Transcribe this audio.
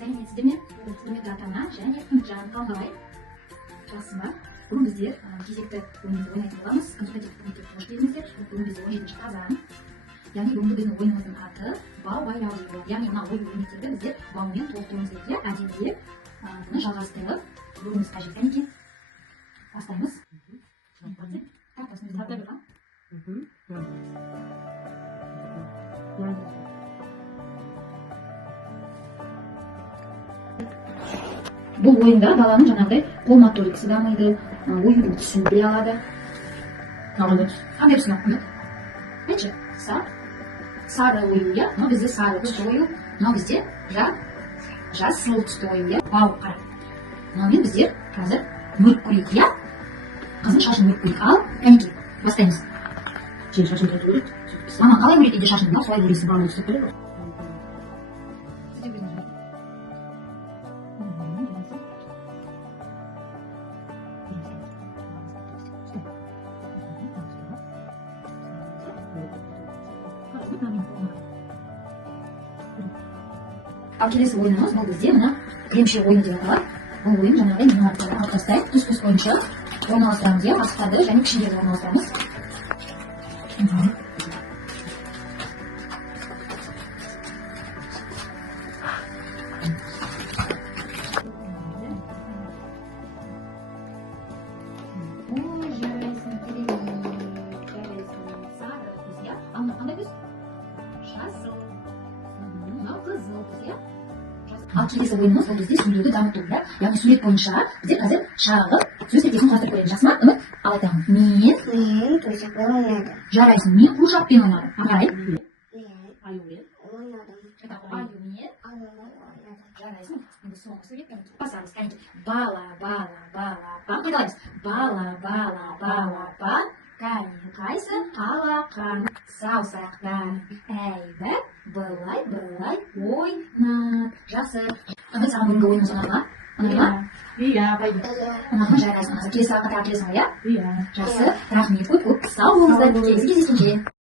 сәлеметсіздер ме? Құрметті ата-ана және жан қалғабай классыма. Бүгін біздер кезекті ойынымызды ойнайтын боламыз. Консультативтік мектепке қош келдіңіздер. Бүгін бізде 17 қазан. Яғни бүгінгі біздің ойынымыздың аты бау байлау дейді болады. Яғни мына ою-өрнектерді біздер баумен толықтыруымыз керек, әдемілеп, бұны жалғастырып бүгініміз қажет екен. Бастаймыз. Картасын біздер тартып Бұл ойында баланың жаңағыдай қол моторикасы дамиды, ою түсін біле алады. Қандай түсін ақпын? Айтшы, сары ою, я? Мынау бізде сары түсті ою, мынау бізде жасыл түсті ою, я? Бау қара. Мынаумен біздер қазір мөлк көрейік, я? Қызын шашын мөлк көрейік. Ал, кәнеки, бастаймыз. Шашын тұрды көрейік. Мама, қалай көрейік дейді шашын? Солай көрейсің, бауын түсіп көрейік. Ал келесі ойынымыз бұл бізде мына кілемше ойыны деп аталады. Бұл ойын жаңағыдай мына алып тастайық, түс бойынша орналастырамыз, иә, асықтарды және кішілерді орналастырамыз. Ал келесі ойынымыз бұл бізде сөйлеуді дамыту, яғни сурет бойынша біздер қазір шағып сөз тіркесін құрастырып көреміз. Жақсы ма? Үміт? Ал айтамын. Мен қуыршақпен ойнадым. Жарайсың. Мен қуыршақпен ойнадым. Ағай? Аюмен ойнадым. Жарайсың. Енді соңғы сөйлеп басамыз. Бала, қайталаймыз. Бала, қайсы алақан, саусақтан әйбәт, былай ойнат. Жақсы. Қандай саған бүгінгі ойынымыз ұнады ма? Ұнады ма? Иә, Ұнады ма? Жарайсың. Келесі сабаққа тағы келесің ғой, иә? иә. Жақсы. Рахмет көп. Сау болыңыздар. Келесі кездескенше.